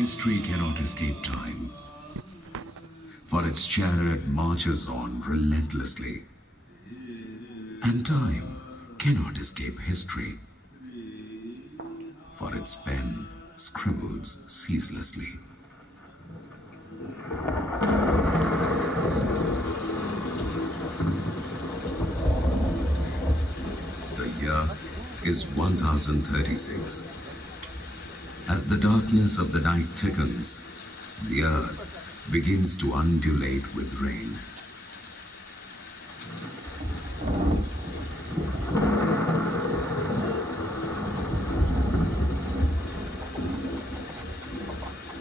History cannot escape time, for its chariot marches on relentlessly. And time cannot escape history, for its pen scribbles ceaselessly. The year is 1036. As the darkness of the night thickens, the earth begins to undulate with rain.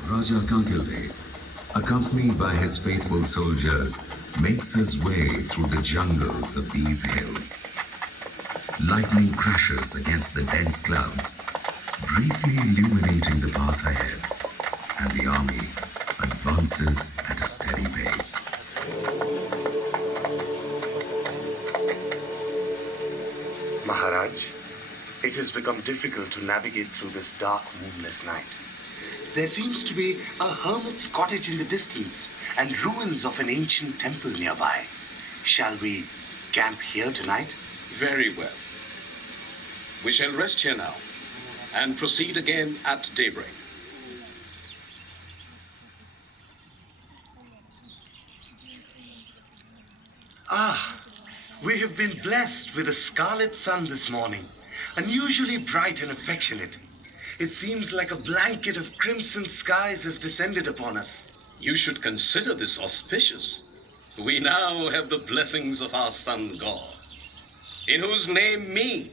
Raja Kankildev, accompanied by his faithful soldiers, makes his way through the jungles of these hills. Lightning crashes against the dense clouds, briefly illuminating the path ahead, and the army advances at a steady pace. Maharaj, it has become difficult to navigate through this dark, moonless night. There seems to be a hermit's cottage in the distance and ruins of an ancient temple nearby. Shall we camp here tonight? Very well. We shall rest here now and proceed again at daybreak. We have been blessed with a scarlet sun this morning, unusually bright and affectionate. It seems like a blanket of crimson skies has descended upon us. You should consider this auspicious. We now have the blessings of our sun god, in whose name me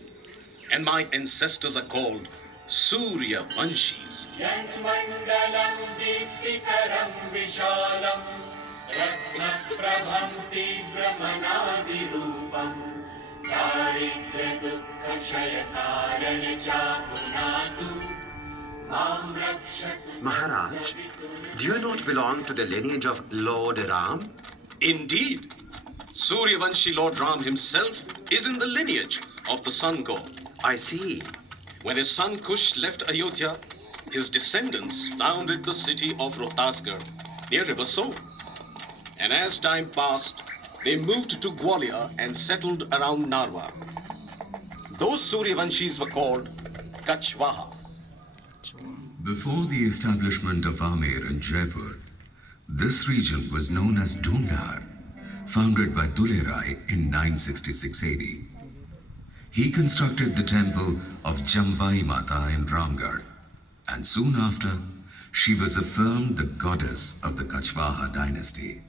and my ancestors are called Surya Vanshis. Yanmandalam Deeptikaram Vishalam Ratnaprabham Tibramanadi-rupam Daridra Dukkha Shayakarana Chapunatu Mam Rakshatu. Maharaj, do you not belong to the lineage of Lord Ram? Indeed, Suryavanshi Lord Ram himself is in the lineage of the sun god. I see. When his son Kush left Ayodhya, his descendants founded the city of Rohtasgarh near River Son. And as time passed, they moved to Gwalior and settled around Narwar. Those Suryavanshis were called Kachwaha. Before the establishment of Amer in Jaipur, this region was known as Dhundar, founded by Dulerai in 966 AD. He constructed the temple of Jamvai Mata in Ramgarh, and soon after, she was affirmed the goddess of the Kachwaha dynasty.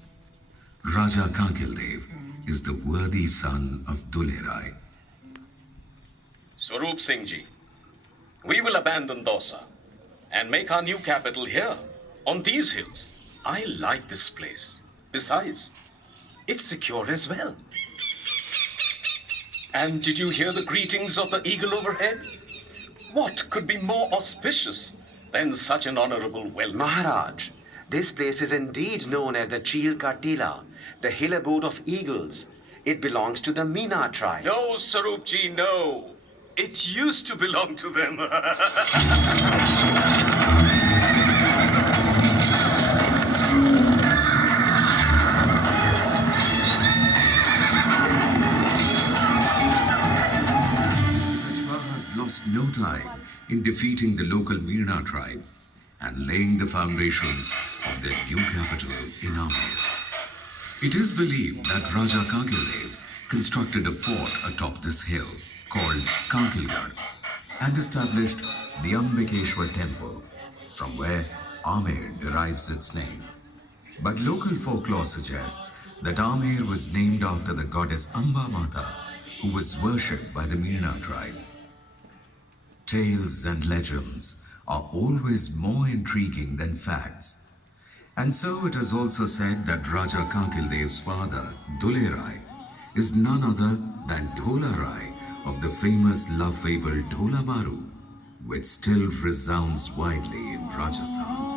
Raja Kankildev is the worthy son of Dulerai. Swarup Singh Ji, we will abandon Dausa and make our new capital here, on these hills. I like this place. Besides, it's secure as well. And did you hear the greetings of the eagle overhead? What could be more auspicious than such an honorable welcome? Maharaj, this place is indeed known as the Chilka Tila, the hill abode of eagles. It belongs to the Meena tribe. No, Sarupji, no. It used to belong to them. No time in defeating the local Meena tribe and laying the foundations of their new capital in Amer. It is believed that Raja Kankildev constructed a fort atop this hill called Kankilgarh and established the Ambikeshwar temple, from where Amer derives its name. But local folklore suggests that Amer was named after the goddess Amba Mata, who was worshipped by the Meena tribe. Tales and legends are always more intriguing than facts. And so it is also said that Raja Kankildev's father, Dulerai, is none other than Dholarai of the famous love fable Dhola Maru, which still resounds widely in Rajasthan.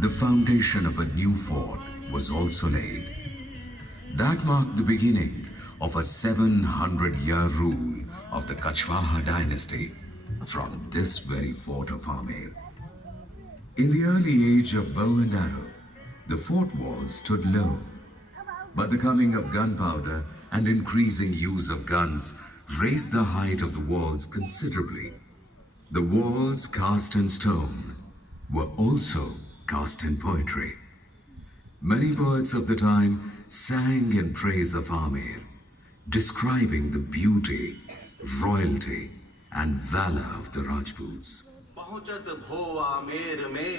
the foundation of a new fort was also laid. That marked the beginning of a 700-year rule of the Kachwaha dynasty from this very fort of Amer. In the early age of bow and arrow, the fort walls stood low. But the coming of gunpowder and increasing use of guns raised the height of the walls considerably. The walls cast in stone were also cast in poetry. Many poets of the time sang in praise of Amer, describing the beauty, royalty, and valor of the Rajputs. पहुंचत भो आमेर में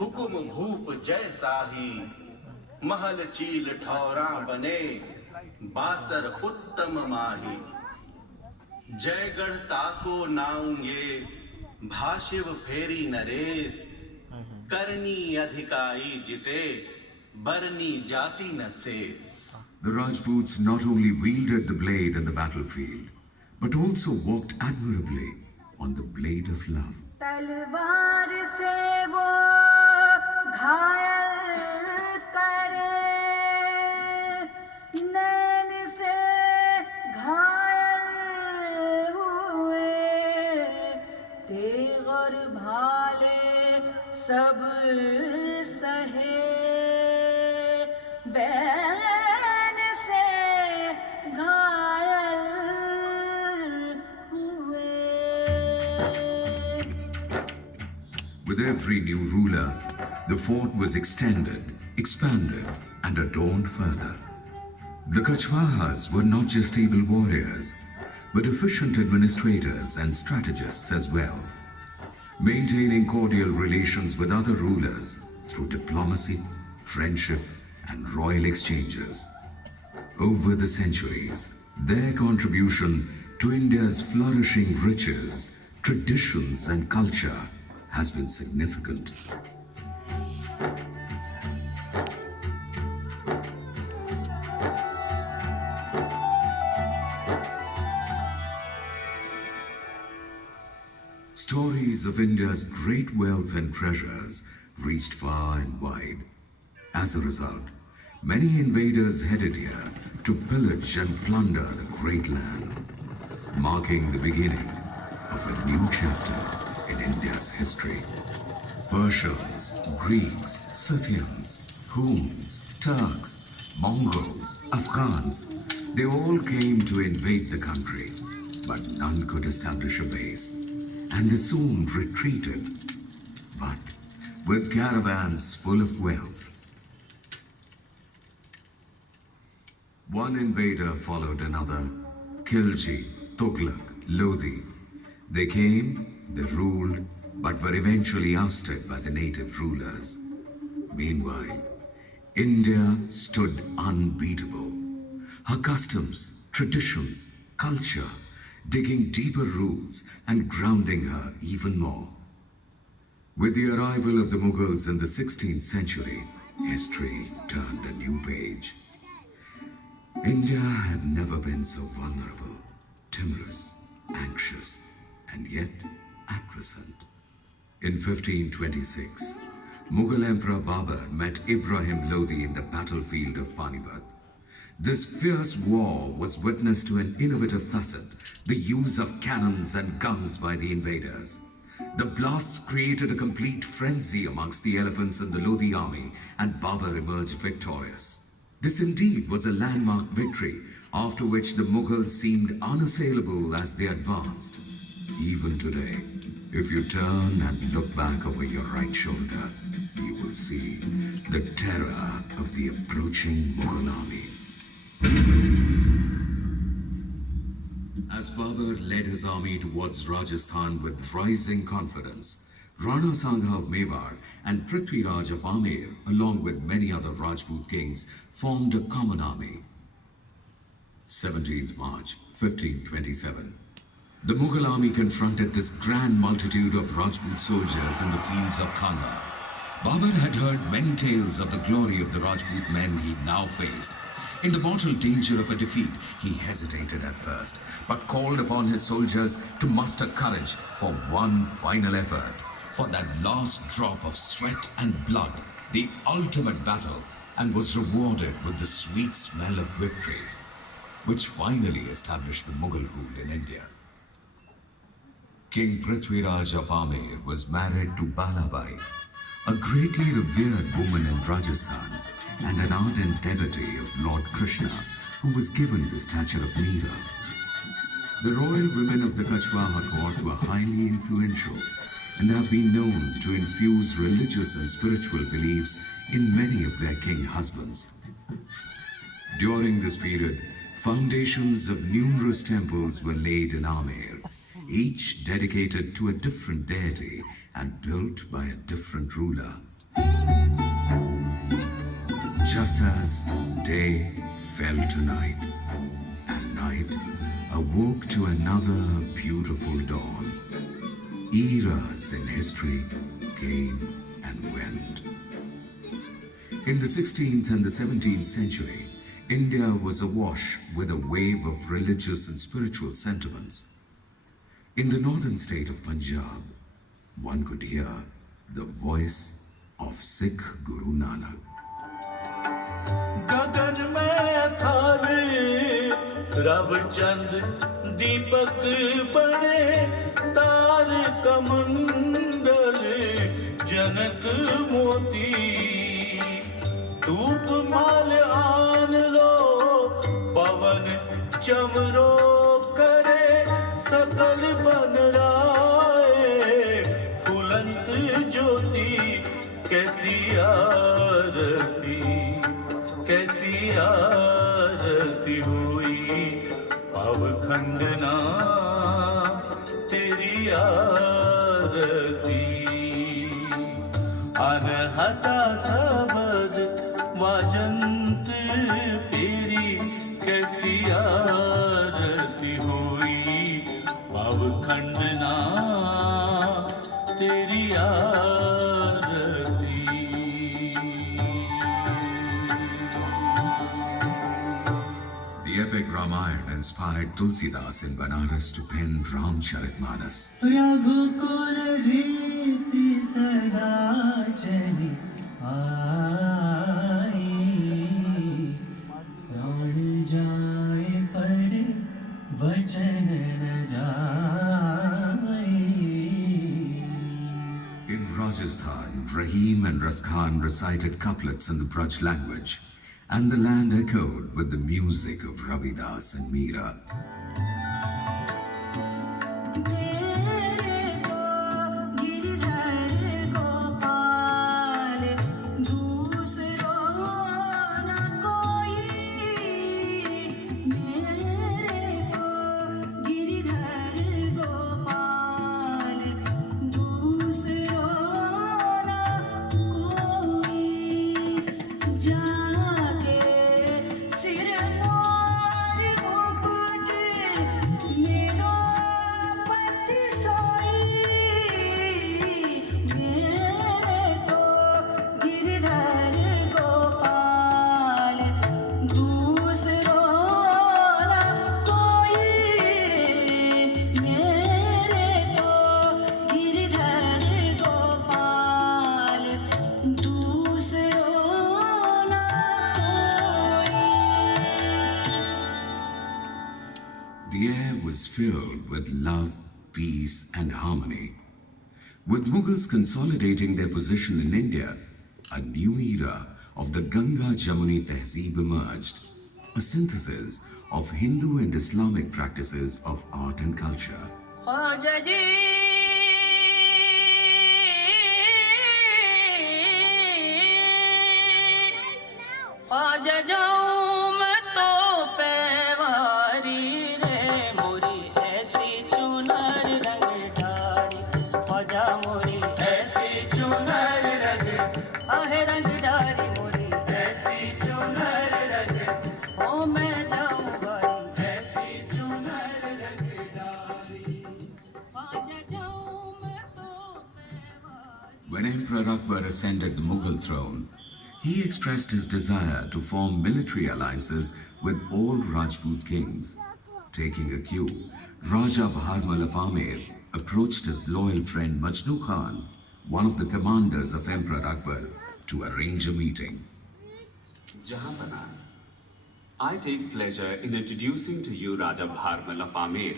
हुकुम भूप जैसा ही महल चील ठौरा बने बासर उत्तम माही जयगढ़ ताको नाऊंगे भाषिव फेरी नरेश करनी अधिकाई जिते बरनी जाति न शेष. The Rajputs not only wielded the blade in the battlefield, but also walked admirably on the blade of love. तलवार से वो घायल करे, नैन से घायल हुए, तेग और भाले सब सहे, बैन से घायल हुए. With every new ruler, the fort was extended, expanded, and adorned further. The Kachwahas were not just able warriors, but efficient administrators and strategists as well, maintaining cordial relations with other rulers through diplomacy, friendship, and royal exchanges. Over the centuries, their contribution to India's flourishing riches, traditions, and culture has been significant. Stories of India's great wealth and treasures reached far and wide. As a result, many invaders headed here to pillage and plunder the great land, marking the beginning of a new chapter in India's history. Persians, Greeks, Scythians, Huns, Turks, Mongols, Afghans, they all came to invade the country, but none could establish a base, and they soon retreated, but with caravans full of wealth. One invader followed another, Khilji, Tughlaq, Lodi. They came, they ruled, but were eventually ousted by the native rulers. Meanwhile, India stood unbeatable. Her customs, traditions, culture, digging deeper roots and grounding her even more. With the arrival of the Mughals in the 16th century, history turned a new page. India had never been so vulnerable, timorous, anxious, and yet acquiescent. In 1526, Mughal Emperor Babur met Ibrahim Lodi in the battlefield of Panipat. This fierce war was witness to an innovative facet, the use of cannons and guns by the invaders. The blasts created a complete frenzy amongst the elephants in the Lodi army, and Babur emerged victorious. This indeed was a landmark victory, after which the Mughals seemed unassailable as they advanced. Even today, if you turn and look back over your right shoulder, you will see the terror of the approaching Mughal army. As Babur led his army towards Rajasthan with rising confidence, Rana Sangha of Mewar and Prithviraj of Amer, along with many other Rajput kings, formed a common army. 17th March, 1527. The Mughal army confronted this grand multitude of Rajput soldiers in the fields of Kanga. Babur had heard many tales of the glory of the Rajput men he now faced. In the mortal danger of a defeat, he hesitated at first, but called upon his soldiers to muster courage for one final effort. for that last drop of sweat and blood, the ultimate battle, and was rewarded with the sweet smell of victory, which finally established the Mughal rule in India. King Prithviraj of Amer was married to Balabai, a greatly revered woman in Rajasthan and an ardent devotee of Lord Krishna, who was given the stature of Meera. The royal women of the Kachwaha court were highly influential and have been known to infuse religious and spiritual beliefs in many of their king husbands. During this period, foundations of numerous temples were laid in Amer, each dedicated to a different deity and built by a different ruler. Just as day fell to night, and night awoke to another beautiful dawn, eras in history came and went. In the 16th and the 17th century, India was awash with a wave of religious and spiritual sentiments. In the northern state of Punjab, one could hear the voice of Sikh Guru Nanak. गगन में थावे रव चंद दीपक बड़े तार कमंडल जनक मोती धूप माल आन लो पवन चमरो करे सकल बन राए फुलंत ज्योति कैसी आरती कैसी आरती हुई पावखंडना तेरी आरती अनहता सबद वाजंत तेरी कैसी आरती हुई पावखंडना तेरी आरती The epic Ramayana inspired Tulsidas in Banaras to pen Ramcharitmanas. रघुकुल रीति सदा चली आई प्राण जाए पर वचन न जाए. In Rajasthan, Rahim and Raskhan recited couplets in the Braj language, and the land echoed with the music of Ravidas and Meera. मेरे को गिरधर गोपाल दूसरों न कोई मेरे को गिरधर गोपाल दूसरों न कोई जाके सिर मोर मुकुट मेरो पति सोई मेरे को गिरधर गोपाल दूसरों न कोई मेरे को गिरधर गोपाल दूसरों न कोई. The air was filled with love, peace, and harmony. With Mughals consolidating their position in India, a new era of the Ganga Jamuni Tehzeeb emerged, a synthesis of Hindu and Islamic practices of art and culture. Khwaja जी ख्वाजा जाऊं मैं तो पैवारी रे मोरी ऐसी चुनर रंग डाली ख्वाजा मोरी ऐसी चुनर रंग आहे रंग डाली मोरी ऐसी चुनर रंग ओ मैं जाऊं भाई ऐसी चुनर रंग डाली ख्वाजा जाऊं मैं तो पैवारी. When Emperor Akbar ascended the Mughal throne, he expressed his desire to form military alliances with all Rajput kings. Taking a cue, Raja Baharmal of Amer approached his loyal friend Majnu Khan one of the commanders of Emperor Akbar, to arrange a meeting. Jahapana, I take pleasure in introducing to you Raja Bharmal of Amer,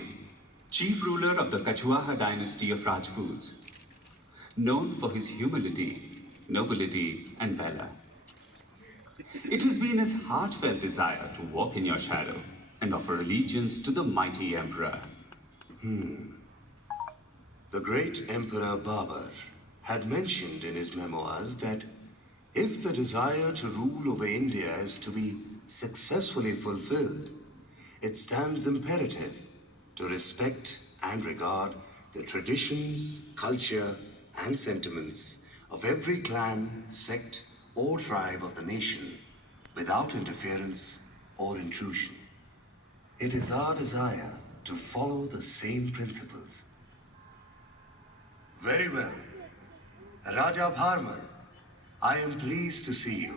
chief ruler of the Kachuaha dynasty of Rajputs, known for his humility, nobility, and valor. It has been his heartfelt desire to walk in your shadow and offer allegiance to the mighty emperor. The great Emperor Babur had mentioned in his memoirs that if the desire to rule over India is to be successfully fulfilled, it stands imperative to respect and regard the traditions, culture, and sentiments of every clan, sect, or tribe of the nation without interference or intrusion. It is our desire to follow the same principles. Very well. Raja Bharmal, I am pleased to see you.